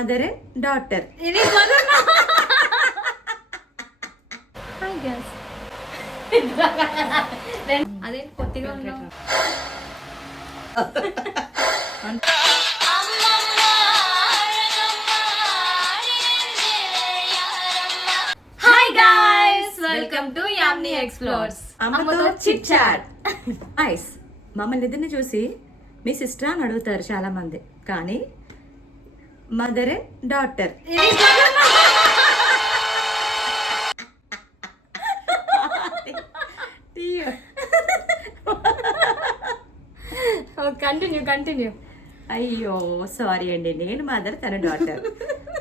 Mother and daughter. అదే కొద్దిగా ఉన్నావు. Hi guys, welcome to Yamni explores. అమ్మతో చిట్ చాట్. ఐస్ మమ్మల్ని ఇద్దరిని చూసి మీ సిస్టర్ అని అడుగుతారు చాలా మంది, కానీ మదర్ అండ్ డాటర్. కంటిన్యూ. అయ్యో సారీ అండి, నేను మదర్ తన డాటర్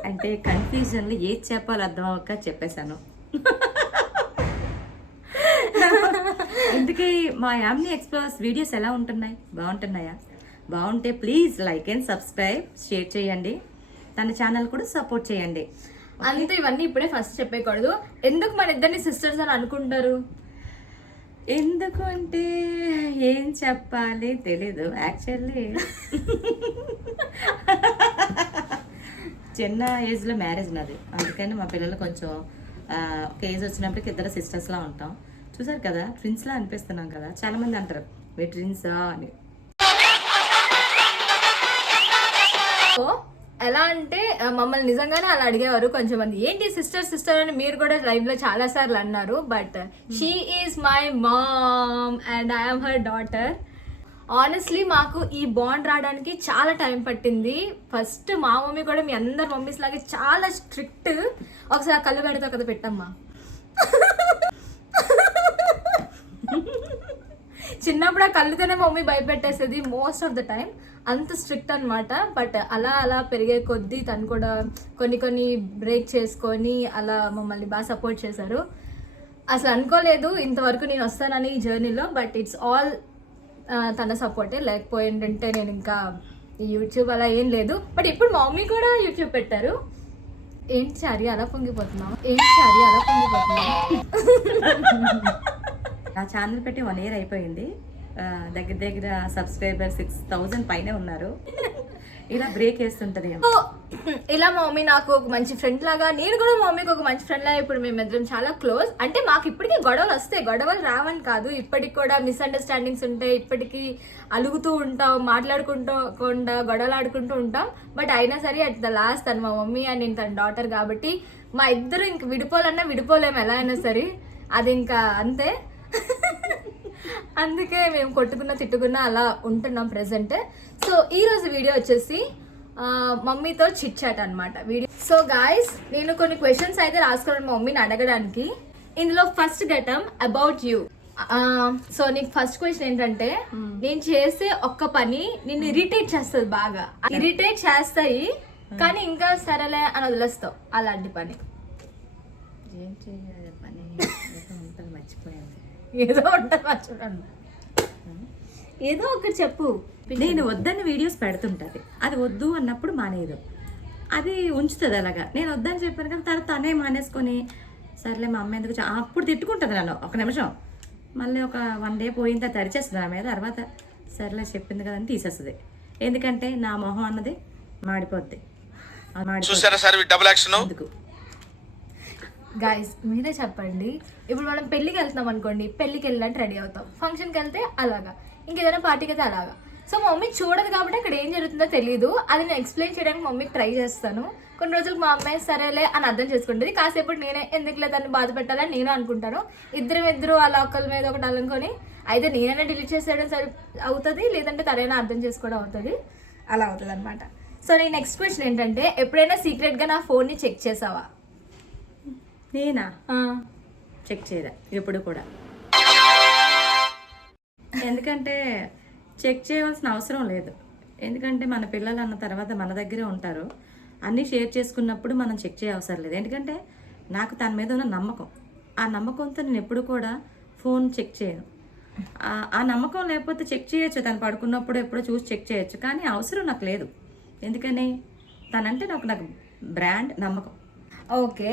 అంటే కన్ఫ్యూజన్లో ఏది చెప్పాలో అర్థం అవ్వక చెప్పేశాను. ఇందుకే మా యామ్ని ఎక్స్ప్లోర్స్ వీడియోస్ ఎలా ఉంటున్నాయి? బాగుంటున్నాయా? బాగుంటే please like and subscribe, share చేయండి, తన ఛానల్ కూడా సపోర్ట్ చేయండి. అంతే, ఇవన్నీ ఇప్పుడే ఫస్ట్ చెప్పేయకూడదు. ఎందుకు మన ఇద్దరిని సిస్టర్స్ అని అనుకుంటారు? ఎందుకు అంటే ఏం చెప్పాలి తెలీదు. యాక్చువల్లీ చిన్న ఏజ్లో మ్యారేజ్ నాది, అందుకని మా పిల్లలు కొంచెం ఒక ఏజ్ వచ్చినప్పటికి ఇద్దరు సిస్టర్స్లా ఉంటాం. చూసారు కదా, ట్విన్స్లా అనిపిస్తున్నాం కదా. చాలామంది అంటారు మీ ట్విన్సా అని. ఎలా అంటే మమ్మల్ని నిజంగానే అలా అడిగేవారు కొంచెం మంది, ఏంటి సిస్టర్ అని మీరు కూడా లైవ్ లో చాలా సార్లు అన్నారు. But she is my mom and I'm her daughter. Honestly మాకు ఈ బాండ్ రావడానికి చాలా టైం పట్టింది. ఫస్ట్ మా మమ్మీ కూడా మీ అందరు మమ్మీస్ లాగే చాలా స్ట్రిక్ట్. ఒకసారి కళ్ళు పెడతావు కదా, పెట్టమ్మా. చిన్నప్పుడు ఆ కళ్ళుతోనే మమ్మీ భయపెట్టేసేది మోస్ట్ ఆఫ్ ద టైం. అంత స్ట్రిక్ట్ అనమాట. బట్ అలా పెరిగే కొద్దీ తను కూడా కొన్ని బ్రేక్ చేసుకొని అలా మమ్మల్ని బాగా సపోర్ట్ చేశారు. అసలు అనుకోలేదు ఇంతవరకు నేను వస్తానని ఈ జర్నీలో. బట్ ఇట్స్ ఆల్ తన సపోర్టే. లేకపోయిందంటే నేను ఇంకా ఈ యూట్యూబ్ అలా ఏం లేదు. బట్ ఇప్పుడు మా మమ్మీ కూడా యూట్యూబ్ పెట్టారు. ఏంటి చారి అలా పొంగిపోతున్నావు? నా ఛానల్ పెట్టి 1 year అయిపోయింది. దగ్గర సబ్స్క్రైబర్ 6,000 పైనే ఉన్నారు. ఇలా బ్రేక్ వేస్తుంటది. ఇలా మా మమ్మీ నాకు ఒక మంచి ఫ్రెండ్ లాగా, నేను కూడా మా మమ్మీకి ఒక మంచి ఫ్రెండ్ లాగా. ఇప్పుడు మేమిద్దరం చాలా క్లోజ్. అంటే మాకు ఇప్పటికీ గొడవలు వస్తాయి, గొడవలు రావని కాదు. ఇప్పటికి కూడా మిస్అండర్స్టాండింగ్స్ ఉంటాయి, ఇప్పటికీ అలుగుతూ ఉంటాం, మాట్లాడుకుంటూ గొడవలు ఆడుకుంటూ ఉంటాం. బట్ అయినా సరే అట్ ద లాస్ట్ తను మా మమ్మీ అండ్ నేను తన డాటర్ కాబట్టి మా ఇద్దరు ఇంక విడిపోవాలన్నా విడిపోలేము ఎలా అయినా సరే. అది ఇంకా అంతే. అందుకే మేము కొట్టుకున్నా తిట్టుకున్నా అలా ఉంటున్నాం ప్రెసెంట్. సో ఈ రోజు వీడియో వచ్చేసి మమ్మీతో చిట్ చాట్ అనమాట వీడియో. సో గాయస్, నేను కొన్ని క్వశ్చన్స్ అయితే రాసుకున్నాను మా మమ్మీని అడగడానికి. ఇందులో ఫస్ట్ గెటమ్ అబౌట్ యూ. సో నీకు ఫస్ట్ క్వశ్చన్ ఏంటంటే, నేను చేసే ఒక్క పని నిన్ను ఇరిటేట్ చేస్తుంది, బాగా ఇరిటేట్ చేస్తాయి కానీ ఇంకా సరేలే అని వదిలేస్తావు, అలాంటి పని ఏం చేయాలి? పని ఉంటుంది, మర్చిపోయాను. ఏదో ఉంటుంది, మర్చిపోయాను. ఏదో ఒకటి చెప్పు. నేను వద్దని వీడియోస్ పెడుతుంటది, అది వద్దు అన్నప్పుడు మానేయదు, అది ఉంచుతుంది అలాగా. నేను వద్దని చెప్పాను కదా, తర్వాత తనే మానేసుకొని సర్లే మా అమ్మ ఎందుకు అప్పుడు తిట్టుకుంటుంది నన్ను ఒక నిమిషం. మళ్ళీ ఒక 1 day పోయిన తర్వాత తరిచేస్తుంది నా మీద. తర్వాత సర్లే చెప్పింది కదా అని తీసేస్తుంది. ఎందుకంటే నా మొహం అన్నది మాడిపోద్ది. అందుకు గాయస్ మీరే చెప్పండి. ఇప్పుడు మనం పెళ్ళికి వెళ్తున్నాం అనుకోండి, పెళ్ళికి వెళ్ళినట్టు రెడీ అవుతాం. ఫంక్షన్కి వెళ్తే అలాగా, ఇంకేదైనా పార్టీకి అయితే అలాగా. సో మా మమ్మీ చూడదు కాబట్టి అక్కడ ఏం జరుగుతుందో తెలియదు. అది నేను ఎక్స్ప్లెయిన్ చేయడానికి మమ్మీకి ట్రై చేస్తాను. కొన్ని రోజులకు మా అమ్మాయి సరేలే అని అర్థం చేసుకుంటుంది. కాసేపు నేనే ఎందుకులే దాన్ని బాధ పెట్టాలని నేను అనుకుంటాను. ఇద్దరు అలా ఒకళ్ళ మీద ఒకటి అనుకొని అయితే నేనైనా డిలీట్ చేసేయడం సరి అవుతుంది, లేదంటే తనైనా అర్థం చేసుకోవడం అవుతుంది. అలా అవుతుంది అనమాట. సో నీ నెక్స్ట్ క్వశ్చన్ ఏంటంటే, ఎప్పుడైనా సీక్రెట్గా నా ఫోన్ని చెక్ చేసావా? నేనా? చెక్ చేయరా ఎప్పుడు కూడా. ఎందుకంటే చెక్ చేయవలసిన అవసరం లేదు. ఎందుకంటే మన పిల్లలు అన్న తర్వాత మన దగ్గరే ఉంటారు. అన్నీ షేర్ చేసుకున్నప్పుడు మనం చెక్ చేయ అవసరం లేదు. ఎందుకంటే నాకు తన మీద ఉన్న నమ్మకం, ఆ నమ్మకంతో నేను ఎప్పుడు కూడా ఫోన్ చెక్ చేయను. ఆ నమ్మకం లేకపోతే చెక్ చేయొచ్చు, తను పడుకున్నప్పుడు ఎప్పుడో చూసి చెక్ చేయొచ్చు, కానీ అవసరం నాకు లేదు. ఎందుకని తనంటే నాకు బ్రాండ్ నమ్మకం. ఓకే.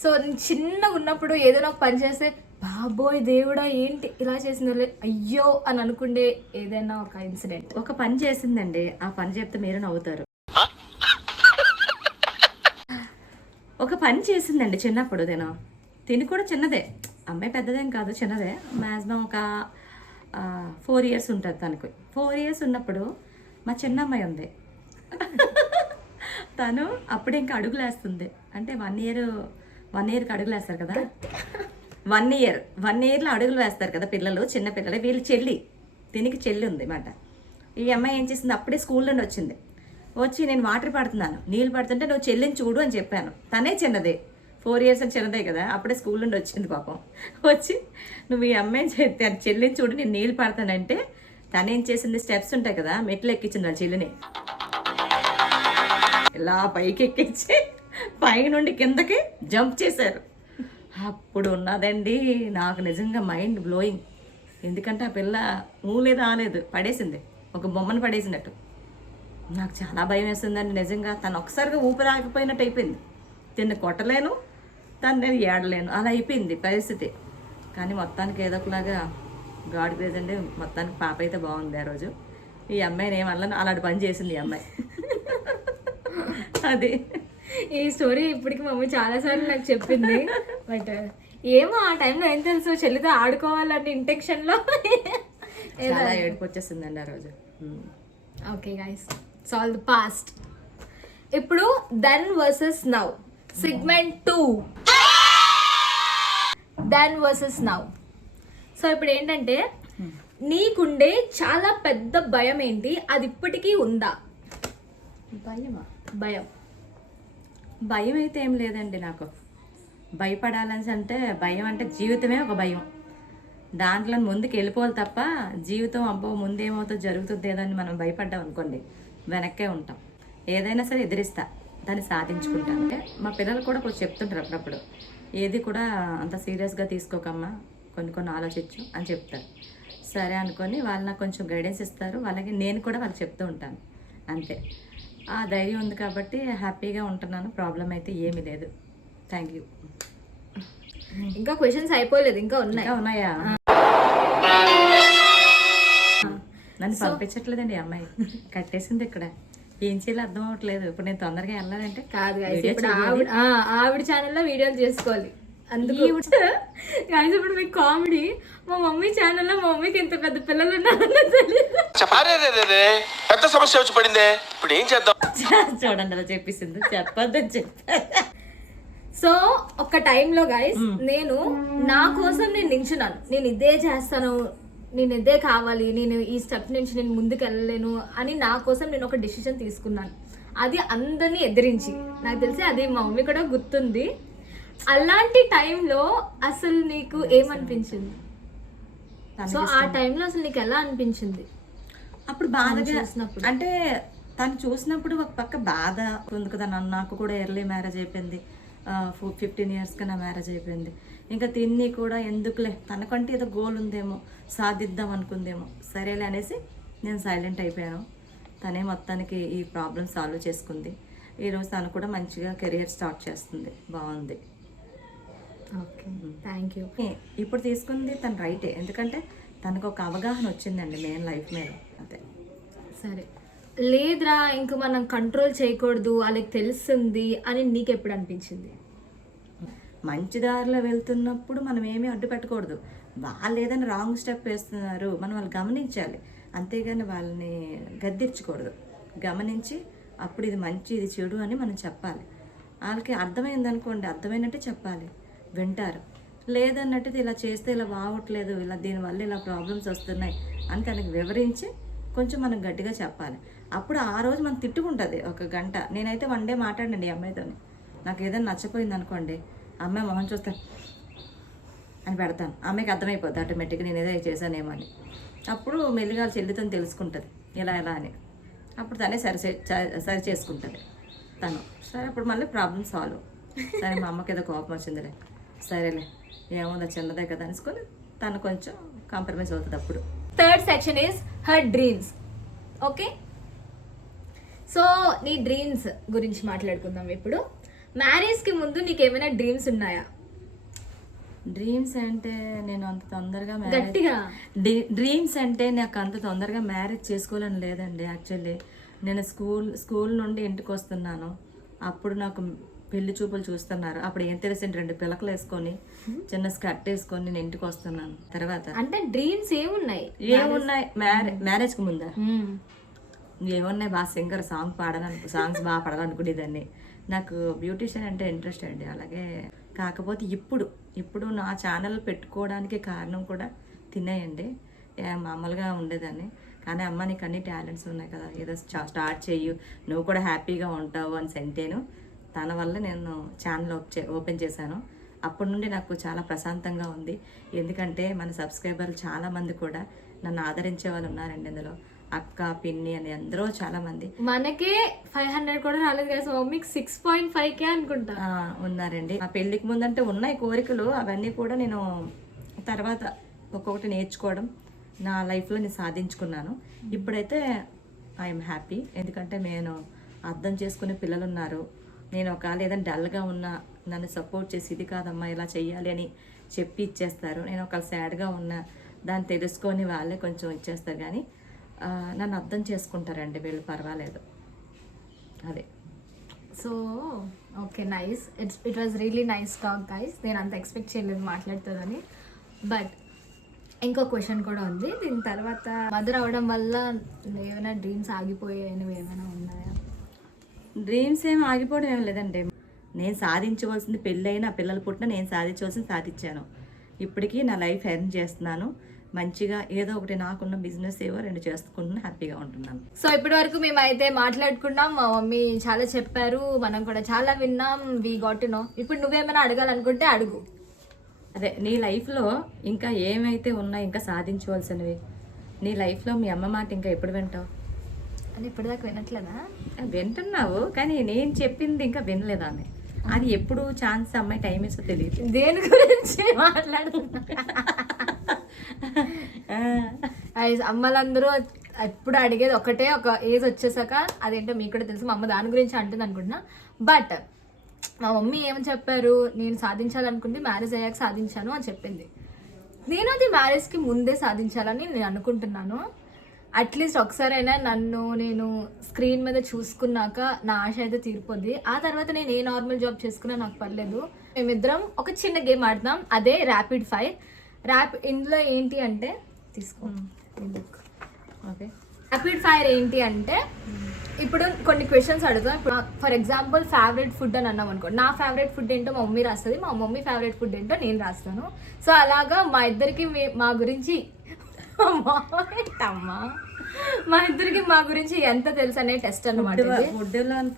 సో చిన్నగా ఉన్నప్పుడు ఏదైనా ఒక పని చేస్తే బాబోయ్ దేవుడా ఏంటి ఇలా చేసిందో అయ్యో అని అనుకుండే ఏదైనా ఒక ఇన్సిడెంట్? ఒక పని చేసిందండి, ఆ పని చెప్తే మీరు నవ్వుతారు. ఒక పని చేసిందండి చిన్నప్పుడు తిని కూడా చిన్నదే, అమ్మాయి పెద్దదేం కాదు, చిన్నదే, మ్యాక్సిమం ఒక 4 years ఉంటుంది తనకు. 4 years ఉన్నప్పుడు మా చిన్న అమ్మాయి ఉంది. తను అప్పుడే ఇంకా అడుగులు వేస్తుంది, అంటే 1 yearకి అడుగులు వేస్తారు కదా, 1 yearలో అడుగులు వేస్తారు కదా పిల్లలు, చిన్న పిల్లలు. వీళ్ళు తినికి చెల్లి ఉంది అన్నమాట. ఈ అమ్మాయి ఏం చేసింది, అప్పుడే స్కూల్ నుండి వచ్చింది. వచ్చి నేను వాటర్ పడుతున్నాను, నీళ్ళు పడుతుంటే నువ్వు చెల్లిని చూడు అని చెప్పాను. తనే చిన్నదే, 4 years అని చిన్నదే కదా, అప్పుడే స్కూల్ నుండి వచ్చింది పాపం. వచ్చి నువ్వు ఈ అమ్మాయిని చెల్లిని చూడు, నేను నీళ్ళు పడతానంటే తనేం చేసింది, స్టెప్స్ ఉంటాయి కదా, మెట్లు ఎక్కించింది వాళ్ళ చెల్లిని. ఇలా పైకి ఎక్కించి పై నుండి కిందకి జంప్ చేశారు. అప్పుడు ఉన్నదండి నాకు నిజంగా మైండ్ బ్లోయింగ్. ఎందుకంటే ఆ పిల్ల ఊలేదు ఆలేదు, పడేసింది, ఒక బొమ్మను పడేసినట్టు. నాకు చాలా భయం వేస్తుందండి నిజంగా. తను ఒకసారిగా ఊపిరాగిపోయినట్టు అయిపోయింది. తిన్ని కొట్టలేను, తను నేను ఏడలేను, అలా అయిపోయింది పరిస్థితి. కానీ మొత్తానికి ఏదో ఒకలాగా గాడ్ గ్రేజ్ అండి, మొత్తానికి పాప అయితే బాగుంది ఆ రోజు. ఈ అమ్మాయిని ఏమన్నా అలాంటి పని చేసింది ఈ అమ్మాయి. అది ఈ స్టోరీ ఇప్పటికి మమ్మీ చాలాసార్లు నాకు చెప్పింది. బట్ ఏమో ఆ టైంలో ఏం తెలుసు, చెల్లితో ఆడుకోవాలంటే ఇంటెన్షన్లో చాలా ఏడుపు వచ్చేసిందండి ఆ రోజు. ఓకే గైస్, సాల్ ద పాస్ట్. ఇప్పుడు then versus now segment 2, then versus now. So ఇప్పుడు ఏంటంటే నీకుండే చాలా పెద్ద భయం ఏంటి, అది ఇప్పటికీ ఉందా? భయం అయితే ఏం లేదండి నాకు. భయపడాలని అంటే భయం అంటే జీవితమే ఒక భయం, దాంట్లో ముందుకు వెళ్ళిపోవాలి తప్ప జీవితం అబ్బో ముందేమవుతుందో జరుగుతుంది ఏదని మనం భయపడ్డాం అనుకోండి వెనక్కే ఉంటాం. ఏదైనా సరే ఎదిరిస్తా, దాన్ని సాధించుకుంటాను. అంటే మా పిల్లలు కూడా కొంచెం చెప్తుంటారు అప్పుడప్పుడు, ఏది కూడా అంత సీరియస్గా తీసుకోకమ్మా, కొన్ని ఆలోచించు అని చెప్తారు. సరే అనుకొని వాళ్ళు నాకు కొంచెం గైడెన్స్ ఇస్తారు, వాళ్ళకి నేను కూడా వాళ్ళకి చెప్తూ ఉంటాను. అంతే, ఆ ధైర్యం ఉంది కాబట్టి హ్యాపీగా ఉంటున్నాను. ప్రాబ్లం అయితే ఏమీ లేదు. Thank you. ఇంకా క్వశ్చన్స్ అయిపోలేదు, ఇంకా ఉన్నాయా? నన్ను పంపించట్లేదండి అమ్మాయి, కట్టేసింది ఇక్కడ. ఏం చేయాలో అర్థం అవ్వట్లేదు. ఇప్పుడు నేను తొందరగా వెళ్ళాలంటే కాదు ఇప్పుడు ఆవిడ ఛానల్లో వీడియోలు చేసుకోవాలి. అందుకు ఇప్పుడు మీకు కామెడీ, మా మమ్మీ ఛానల్లో మా మమ్మీకి ఎంత పెద్ద పిల్లలు ఉన్నారో తెలియదు. పెద్ద సమస్య వచ్చి పడిందే, ఇప్పుడు ఏం చేద్దాం? చూడండి అలా చెప్పేసింది, చెప్పొద్దని చెప్పా. సో ఒక టైంలో గైస్ నేను నా కోసం నేను నించున్నాను, నేను ఇదే చేస్తాను, నేను ఇదే కావాలి, నేను ఈ స్టెప్ నుంచి నేను ముందుకు వెళ్ళలేను అని నా కోసం నేను ఒక డెసిషన్ తీసుకున్నాను. అది అందరినీ ఎదిరించి, నాకు తెలిసి అది మా మమ్మీ కూడా గుర్తుంది. అలాంటి టైంలో అసలు నీకు ఏమనిపించింది? సో ఆ టైంలో అసలు నీకు ఎలా అనిపించింది? అప్పుడు బాధగా, అంటే తను చూసినప్పుడు ఒక పక్క బాధ ఉంది కదా, నాకు కూడా ఎర్లీ మ్యారేజ్ అయిపోయింది, 15 yearsగా నా మ్యారేజ్ అయిపోయింది. ఇంకా తిన్ని కూడా ఎందుకులే, తనకంటే ఏదో గోల్ ఉందేమో, సాధిద్దాం అనుకుందేమో, సరేలే అనేసి నేను సైలెంట్ అయిపోయాను. తనే మొత్తానికి ఈ ప్రాబ్లమ్ సాల్వ్ చేసుకుంది. ఈరోజు తను కూడా మంచిగా కెరియర్ స్టార్ట్ చేస్తుంది, బాగుంది. Okay, thank you. ఇప్పుడు తీసుకుంది తను రైటే, ఎందుకంటే తనకు ఒక అవగాహన వచ్చిందండి మెయిన్ లైఫ్ మీద. అంతే. సరే, లేదురా ఇంక మనం కంట్రోల్ చేయకూడదు, వాళ్ళకి తెలుస్తుంది అని నీకు ఎప్పుడు అనిపించింది? మంచి దారిలో వెళ్తున్నప్పుడు మనం ఏమీ అడ్డు పెట్టకూడదు. వాళ్ళు ఏదైనా రాంగ్ స్టెప్ వేస్తున్నారు, మనం వాళ్ళు గమనించాలి, అంతేగాని వాళ్ళని గద్దించకూడదు. గమనించి అప్పుడు ఇది మంచి ఇది చెడు అని మనం చెప్పాలి. వాళ్ళకి అర్థమైంది అనుకోండి, అర్థమైనట్టే చెప్పాలి, వింటారు. లేదన్నట్టు ఇలా చేస్తే ఇలా బాగోట్లేదు, ఇలా దీనివల్ల ఇలా ప్రాబ్లమ్స్ వస్తున్నాయి అని తనకి వివరించి కొంచెం మనం గట్టిగా చెప్పాలి. అప్పుడు ఆ రోజు మనం తిట్టుకుంటుంది 1 గంట. నేనైతే 1 day మాట్లాడండి ఈ అమ్మాయితో. నాకు ఏదైనా నచ్చపోయింది అనుకోండి, అమ్మాయి మొహం చూస్తాను అని పెడతాను. అమ్మాయికి అర్థమైపోద్ది ఆటోమేటిక్గా నేను ఏదో చేశానేమో అని. అప్పుడు మెల్లిగా చెల్లితో తెలుసుకుంటుంది ఇలా అని. అప్పుడు తనే సరి చేసుకుంటుంది తను. సరే అప్పుడు మళ్ళీ ప్రాబ్లమ్ సాల్వ్. సరే మా అమ్మకి ఏదో కోపం వచ్చిందిలే, సరేలే ఏముందో చిన్నదే కదా అనుకొని తను కొంచెం కాంప్రమైజ్ అవుతుంది అప్పుడు. Third section is her dreams. Okay, so నీ డ్రీమ్స్ గురించి మాట్లాడుకుందాం ఇప్పుడు. మ్యారేజ్కి ముందు నీకు ఏమైనా డ్రీమ్స్ ఉన్నాయా? డ్రీమ్స్ అంటే నేను అంత తొందరగా గట్టిగా డ్రీమ్స్ అంటే నాకు అంత తొందరగా మ్యారేజ్ చేసుకోవాలని లేదండి. యాక్చువల్లీ నేను స్కూల్ నుండి ఇంటికి వస్తున్నాను, అప్పుడు నాకు పెళ్లి చూపులు చూస్తున్నారు. అప్పుడు ఏం తెలిసింది, 2 పిలకలు వేసుకొని చిన్న స్కర్ట్ వేసుకొని నేను ఇంటికి వస్తున్నాను. తర్వాత అంటే డ్రీమ్స్ ఏమున్నాయి? ఏమున్నాయి, మ్యారేజ్కి ముందా ఏమున్నాయి, బాగా సింగర్, సాంగ్స్ బాగా పాడాలనుకునేదాన్ని. నాకు బ్యూటిషియన్ అంటే ఇంట్రెస్ట్ అండి. అలాగే కాకపోతే ఇప్పుడు నా ఛానల్ పెట్టుకోవడానికి కారణం కూడా తినేయండి. మామూలుగా ఉండేదాన్ని, కానీ అమ్మ నీకు అన్ని టాలెంట్స్ ఉన్నాయి కదా, ఏదో స్టార్ట్ చెయ్యు, నువ్వు కూడా హ్యాపీగా ఉంటావు అని సెంటేను. తన వల్ల నేను ఛానల్ ఓపెన్ చేశాను. అప్పటి నుండి నాకు చాలా ప్రశాంతంగా ఉంది. ఎందుకంటే మన సబ్స్క్రైబర్లు చాలామంది కూడా నన్ను ఆదరించే వాళ్ళు ఉన్నారండి. ఇందులో అక్క, పిన్ని అని అందరూ చాలామంది. మనకే 500 కూడా రాలేదు కదా, సో మీకు 6.5K అనుకుంటా ఉన్నారండి. ఆ పెళ్ళికి ముందంటే ఉన్నాయి కోరికలు, అవన్నీ కూడా నేను తర్వాత ఒక్కొక్కటి నేర్చుకోవడం నా లైఫ్లో నేను సాధించుకున్నాను. ఇప్పుడైతే ఐఎమ్ హ్యాపీ. ఎందుకంటే నేను అర్థం చేసుకునే పిల్లలు ఉన్నారు. నేను ఒకవేళ ఏదైనా డల్గా ఉన్నా నన్ను సపోర్ట్ చేసి ఇది కాదమ్మా ఇలా చెయ్యాలి అని చెప్పి ఇచ్చేస్తారు. నేను ఒకవేళ సాడ్గా ఉన్నా దాన్ని తెలుసుకొని వాళ్ళే కొంచెం ఇచ్చేస్తారు. కానీ నన్ను అర్థం చేసుకుంటారండి వీళ్ళు, పర్వాలేదు. అదే. So okay, nice. It was really nice talk guys. నేను అంత ఎక్స్పెక్ట్ చేయలేదు మాట్లాడుతుందని. బట్ ఇంకో క్వశ్చన్ కూడా ఉంది. దీని తర్వాత మదర్ అవడం వల్ల ఏమైనా డ్రీమ్స్ ఆగిపోయాయని ఏమైనా ఉన్నాయా? డ్రీమ్స్ ఏం ఆగిపోవడం ఏం లేదండి. నేను సాధించవలసింది, పెళ్ళైనా పిల్లలు పుట్టినా నేను సాధించవలసింది సాధించాను. ఇప్పటికీ నా లైఫ్ ఎర్న్ చేస్తున్నాను. మంచిగా ఏదో ఒకటి నాకున్న బిజినెస్ ఏవో 2 చేసుకుంటున్నా, హ్యాపీగా ఉంటున్నాను. సో ఇప్పటి వరకు మేమైతే మాట్లాడుకున్నాం. మా మమ్మీ చాలా చెప్పారు, మనం కూడా చాలా విన్నాం. We got to know. ఇప్పుడు నువ్వేమైనా అడగాలనుకుంటే అడుగు. అదే, నీ లైఫ్లో ఇంకా ఏమైతే ఉన్నాయి ఇంకా సాధించవలసినవి, నీ లైఫ్లో మీ అమ్మ మాట ఇంకా ఎప్పుడు వింటావు? అని ఇప్పటిదాకా వినట్లేదా? వింటున్నావు, కానీ నేను చెప్పింది ఇంకా వినలేదా అని. అది ఎప్పుడు ఛాన్స్ అమ్మాయి టైం ఇస్తో తెలియదు. దేని గురించి మాట్లాడుతున్నా? అమ్మలందరూ ఎప్పుడు అడిగేది ఒకటే, ఒక ఏజ్ వచ్చేసాక అదేంటో మీకు కూడా తెలుసు. మా అమ్మ దాని గురించి అంటుంది అనుకుంటున్నా. బట్ మా మమ్మీ ఏమని చెప్పారు, నేను సాధించాలనుకుంది మ్యారేజ్ అయ్యాక సాధించాను అని చెప్పింది. నేను అది మ్యారేజ్కి ముందే సాధించాలని నేను అనుకుంటున్నాను. అట్లీస్ట్ ఒకసారైనా నేను స్క్రీన్ మీద చూసుకున్నాక నా ఆశ అయితే తీరిపోద్ది. ఆ తర్వాత నేను ఏ నార్మల్ జాబ్ చేసుకున్నా నాకు పర్లేదు. మేమిద్దరం ఒక చిన్న గేమ్ ఆడతాం, అదే ర్యాపిడ్ ఫైర్. ఇందులో ఏంటి అంటే తీసుకో. ఓకే, ర్యాపిడ్ ఫైర్ ఏంటి అంటే ఇప్పుడు కొన్ని క్వశ్చన్స్ అడుగుతాం. ఇప్పుడు ఫర్ ఎగ్జాంపుల్ ఫేవరెట్ ఫుడ్ అని అన్నాం అనుకో, నా ఫేవరెట్ ఫుడ్ ఏంటో మా మమ్మీ రాస్తుంది, మా మమ్మీ ఫేవరెట్ ఫుడ్ ఏంటో నేను రాస్తాను. సో అలాగా మా ఇద్దరికి మా గురించి మా గురించి ఎంత తెలుసు అనే టెస్ట్ అన్నమాట.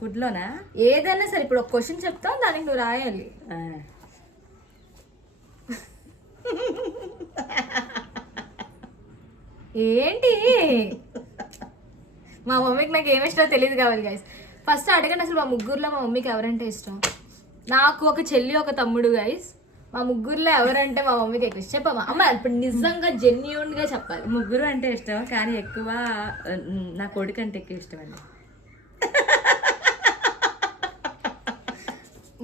ఫుడ్లోనా ఏదైనా సరే, ఇప్పుడు ఒక క్వశ్చన్ చెప్తావు, దానికి నువ్వు రాయాలి. ఏంటి? మా మమ్మీకి నాకు ఏమి ఇష్టమో తెలియదు కావాలి గైస్. ఫస్ట్ అడగండి, అసలు మా ముగ్గురులో మా మమ్మీకి ఎవరంటే ఇష్టం? నాకు ఒక చెల్లి, ఒక తమ్ముడు గైస్. మా ముగ్గురులో ఎవరంటే మా మమ్మీకి ఎక్కువ ఇష్టం. చెప్పమ్మా అమ్మ, ఇప్పుడు నిజంగా జెన్యూన్ గా చెప్పాలి. ముగ్గురు అంటే ఇష్టం, కానీ ఎక్కువ నా కొడుకు అంటే ఎక్కువ ఇష్టం అండి.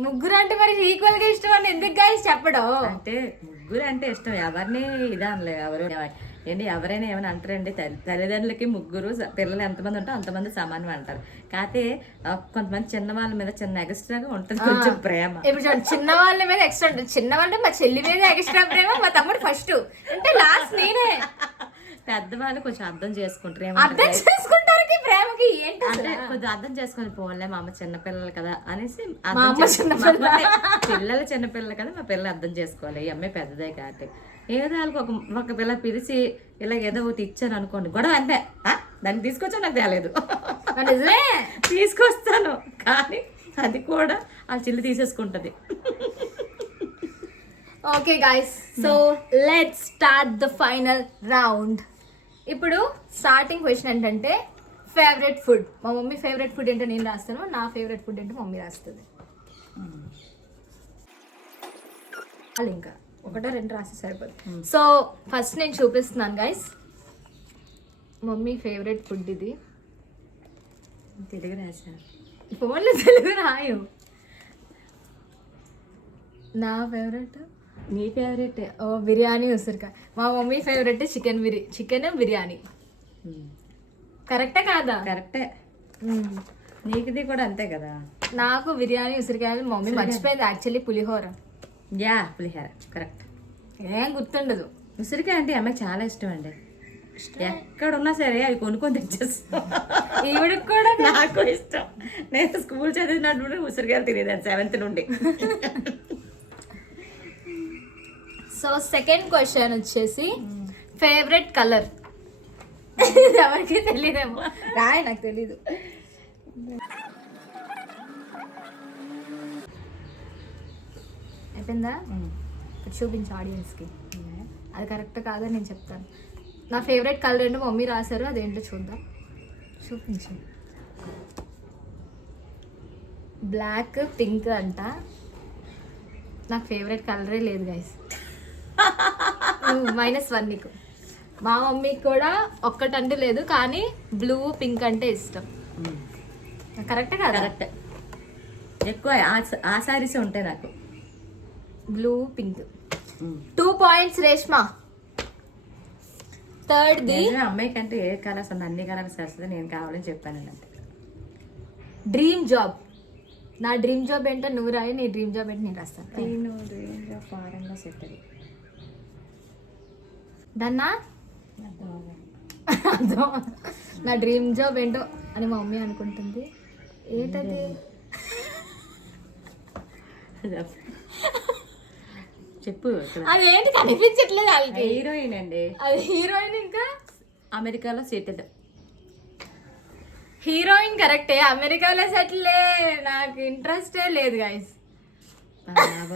ముగ్గురు అంటే మరి ఈక్వల్ గా ఇష్టం అని ఎందుకు గైస్ చెప్పడం? అంటే ముగ్గురు అంటే ఇష్టం, ఎవరిని ఇదా అనలే. ఏంటి ఎవరైనా ఏమైనా అంటారండి, తల్లిదండ్రులకి ముగ్గురు పిల్లలు ఎంతమంది ఉంటారో అంతమంది సమానం అంటారు. కాకపోతే కొంతమంది చిన్న వాళ్ళ మీద చిన్న ఎక్స్ట్రాగా ఉంటుంది కొంచెం ప్రేమ. ఇప్పుడు చూడండి, చిన్న వాళ్ళ మీద ఎక్స్ట్రా ఉంటుంది. చిన్న వాళ్ళ మా చెల్లి మీద ఎక్స్ట్రా ప్రేమ, మా తమ్ముడు ఫస్ట్, అంటే లాస్ట్ నేనే. పెద్దవాళ్ళు కొంచెం అర్థం చేసుకుంటారు. అర్థం చేసుకుంటారు ప్రేమకి ఏంటి అంటే కొంచెం అర్థం చేసుకొని పోలే, మా అమ్మ చిన్నపిల్లలు కదా అనేసి, పిల్లలు చిన్నపిల్లలు కదా, మా పిల్లలు అర్థం చేసుకోవాలి, ఈ అమ్మాయి పెద్దదే కాబట్టి. ఏదో ఒక పిల్ల పిలిచి ఇలా ఏదో ఒకటి ఇచ్చాను అనుకోండి, గొడవ అంటే దాన్ని తీసుకొచ్చా నాకు తేలేదు, తీసుకొస్తాను, కానీ అది కూడా ఆ చిల్లి తీసేసుకుంటది. Okay guys, so let's start the final round. ఇప్పుడు స్టార్టింగ్ క్వశ్చన్ ఏంటంటే ఫేవరెట్ ఫుడ్. మా మమ్మీ ఫేవరెట్ ఫుడ్ ఏంటో నేను రాస్తాను, నా ఫేవరెట్ ఫుడ్ ఏంటో మమ్మీ రాస్తుంది. అది ఇంకా 1-2 రాస్తే సరిపోతుంది. సో ఫస్ట్ నేను చూపిస్తున్నాను గైస్, మమ్మీ ఫేవరెట్ ఫుడ్ ఇది. తెలుగు రాశాను, ఫోన్లో తెలుగు రాయు. నా ఫేవరెట్, మీ ఫేవరెట్ బిర్యానీ ఉసిరికాయ. మా మమ్మీ ఫేవరెట్ చికెన్ బిర్యానీ. కరెక్టే కాదా? కరెక్టే. నీకుది కూడా అంతే కదా. నాకు బిర్యానీ ఉసిరికాయలు, మమ్మీ మర్చిపోయింది యాక్చువల్లీ పులిహోర. యా పులిహోర కరెక్ట్. ఏం గుర్తుండదు. ఉసిరికాయ అంటే అమ్మాయి చాలా ఇష్టం అండి. ఎక్కడున్నా సరే అవి కొనుక్కొని తెచ్చేస్తాం. ఈవిడికి కూడా నాకు ఇష్టం. నేను స్కూల్ చదివినప్పుడు ఉసిరికాయలు తినేదాన్ని 7th నుండి. సో సెకండ్ క్వశ్చన్ వచ్చేసి ఫేవరెట్ కలర్. ఎవరికి తెలియదేమో, రాయ్ నాకు తెలీదు. అయిపోయిందా? ఇప్పుడు చూపించు ఆడియన్స్కి. అది కరెక్ట్ కాదని నేను చెప్తాను. నా ఫేవరెట్ కలర్ ఏంటో మమ్మీ రాశారు, అదేంటో చూద్దాం. చూపించు. బ్లాక్ పింక్ అంట. నాకు ఫేవరెట్ కలరే లేదు గైస్. -1 నీకు. మా మమ్మీకి కూడా ఒక్కటంటే లేదు, కానీ బ్లూ పింక్ అంటే ఇష్టం. కరెక్టే కదా? కరెక్ట్. ఎక్కువ ఆ సారీసే ఉంటాయి నాకు. Blue pink. 2 points రేష్మా. థర్డ్ది అమ్మాయి కంటే ఏ కలర్స్ ఉంది అన్ని కలర్స్ వస్తుంది. నేను కావాలని చెప్పాను అంతే. Dream job. నా డ్రీమ్ జాబ్ ఏంటో నువ్వు రాయి, నీ డ్రీమ్ జాబ్ ఏంటో నేను రాస్తాను. ఫారెన్లో సెట్ అది. డన్నా? నా డ్రీమ్ జాబ్ ఏంటో అని మా మమ్మీ అనుకుంటుంది. ఏంటది? చెప్పు. అదేంటి కనిపించట్లేదు వాళ్ళకి. హీరోయిన్ అండి. అది హీరోయిన్. ఇంకా అమెరికాలో సెటిల్. హీరోయిన్ కరెక్టే, అమెరికాలో సెటిలే. నాకు ఇంట్రెస్టే లేదు గైస్.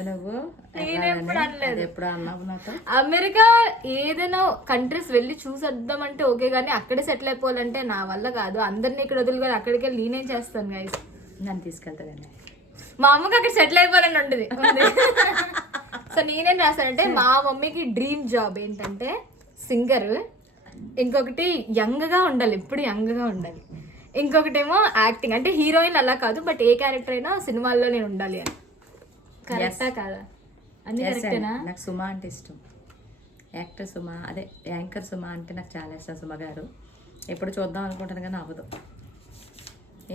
నువ్వు నేనెప్పుడు అనలేదు. ఎప్పుడు అన్నావు నాతో? అమెరికా ఏదైనా కంట్రీస్ వెళ్ళి చూసొద్దామంటే ఓకే, కానీ అక్కడే సెటిల్ అయిపోవాలంటే నా వల్ల కాదు. అందరినీ ఇక్కడ వదులుకొని అక్కడికి వెళ్ళి నేనేం చేస్తాను గైస్? నన్ను తీసుకెళ్తాదండి. మా అమ్మకి అక్కడ సెటిల్ అయిపోవాలని ఉంటుంది. సో నేనేం రాస్తానంటే మా మమ్మీకి డ్రీమ్ జాబ్ ఏంటంటే సింగర్, ఇంకొకటి యంగ్గా ఉండాలి, ఎప్పుడు యంగ్గా ఉండాలి, ఇంకొకటేమో యాక్టింగ్. అంటే హీరోయిన్ అలా కాదు, బట్ ఏ క్యారెక్టర్ అయినా సినిమాల్లో నేను ఉండాలి అని. కరెక్టా కాదా? అన్ని కరెక్టేనా? నాకు సుమా అంటే ఇష్టం. యాక్టర్ సుమా, అదే యాంకర్ సుమా అంటే నాకు చాలా ఇష్టం. సుమ గారు ఎప్పుడు చూద్దాం అనుకుంటాను కానీ అవ్వదు.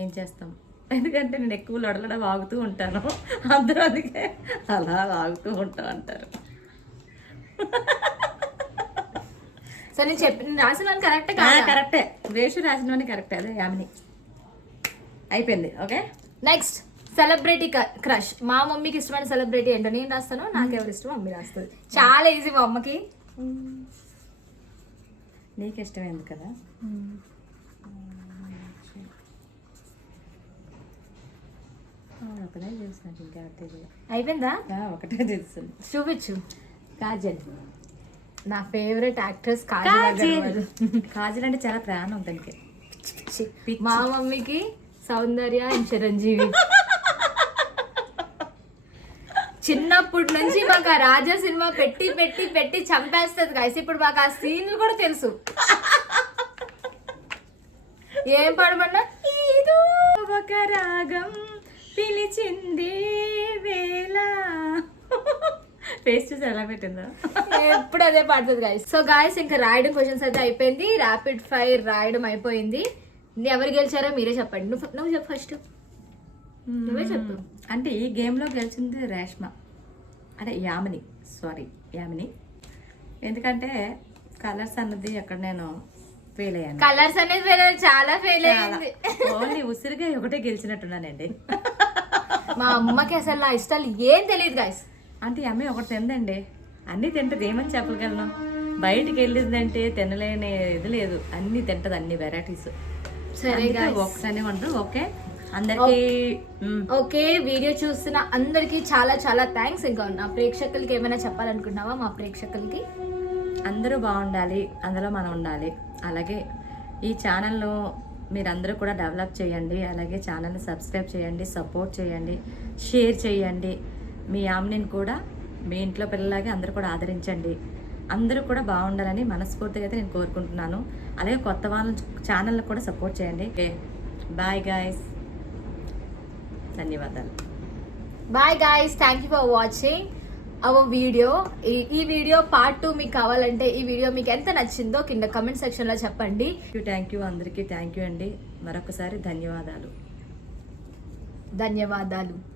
ఏం చేస్తాం, ఎందుకంటే నేను ఎక్కువ లొడలడ వాగుతూ ఉంటాను. అందరూ అందుకే అలా వాగుతూ ఉంటా అంటారు. సో నేను రాసిన కరెక్టే కాదా? కరెక్టే. రేషు రాసినవన్నీ కరెక్టే. అదే యామిని. అయిపోయింది. ఓకే. Next celebrity crush. మా మమ్మీకి ఇష్టమైన సెలబ్రిటీ ఏంటో నేను రాస్తాను, నాకు ఎవరు ఇష్టం మమ్మీ రాస్తుంది. చాలా ఈజీ మా అమ్మకి. నీకు ఇష్టమైంది కదా. ఒకటే తెలుసు నాకు, ఇంకా అయిపోయిందా? ఒకటే తెలుసు. చూపించు. కాజల్. నా ఫేవరెట్ యాక్ట్రెస్ కాజల్. కాజల్ అంటే చాలా ప్రాణం దానికి. మా మమ్మీకి సౌందర్య అండ్ చిరంజీవి. చిన్నప్పటి నుంచి మాకు ఆ రాజా సినిమా పెట్టి పెట్టి పెట్టి చంపేస్తుంది గాయస్. ఇప్పుడు మాకు ఆ సీన్లు కూడా తెలుసు. ఏం పాడమన్నా? ఏదో ఒక రాగం పిలిచింది వేళ. ఫేస్ చూసి ఎలా పెట్టిందో ఎప్పుడు అదే పాడుతుంది గాయస్. సో గాయస్ ఇంకా రాయడం క్వశ్చన్స్ అయితే అయిపోయింది, ర్యాపిడ్ ఫైర్ రాయడం అయిపోయింది. ఎవరు గెలిచారో మీరే చెప్పండి. నువ్వు చెప్పు ఫస్ట్. నువ్వే చెప్పు. అంటే ఈ గేమ్లో గెలిచింది రేష్మ, అంటే యామిని. సారీ యామిని. ఎందుకంటే కలర్స్ అన్నది అక్కడ నేను ఫెయిల్ అయ్యాను. కలర్స్ అనేది చాలా ఫెయిల్ అయ్యింది. ఓన్లీ ఉసిరిగా ఒకటే గెలిచినట్టున్నానండి. మా అమ్మకి అసలు నా ఇష్టాలు ఏం తెలియదు గాయస్. అంటే ఈ అమ్మాయి ఒకటి తిందండి, అన్నీ తింటది. ఏమని చెప్పగలను? బయటికి వెళ్ళిందంటే తినలేని ఇది లేదు, అన్నీ తింటది, అన్ని వెరైటీస్. సరే ఒకటనే ఉంటారు. ఓకే అందరికి. ఓకే వీడియో చూస్తున్న అందరికి చాలా చాలా థ్యాంక్స్. ఇంకా నా ప్రేక్షకులకి ఏమైనా చెప్పాలనుకున్నావా? మా ప్రేక్షకులకి అందరూ బాగుండాలి, అందులో మనం ఉండాలి. అలాగే ఈ ఛానల్ను మీరందరూ కూడా డెవలప్ చేయండి. అలాగే ఛానల్ని సబ్స్క్రైబ్ చేయండి, సపోర్ట్ చేయండి, షేర్ చేయండి. మీ యామినిని కూడా మీ ఇంట్లో పిల్లలాగే అందరూ కూడా ఆదరించండి. అందరూ కూడా బాగుండాలని మనస్ఫూర్తిగా అయితే నేను కోరుకుంటున్నాను. అలాగే కొత్త వాళ్ళ ఛానల్ని కూడా సపోర్ట్ చేయండి. ఓకే బాయ్ గాయస్, ధన్యవాదాలు. Bye guys, thank you for watching our video. ఈ వీడియో పార్ట్ 2 మీకు కావాలంటే ఈ వీడియో మీకు ఎంత నచ్చిందో కింద కమెంట్ సెక్షన్లో చెప్పండి. థ్యాంక్ యూ అందరికీ. థ్యాంక్ యూ అండి. మరొకసారి ధన్యవాదాలు. ధన్యవాదాలు.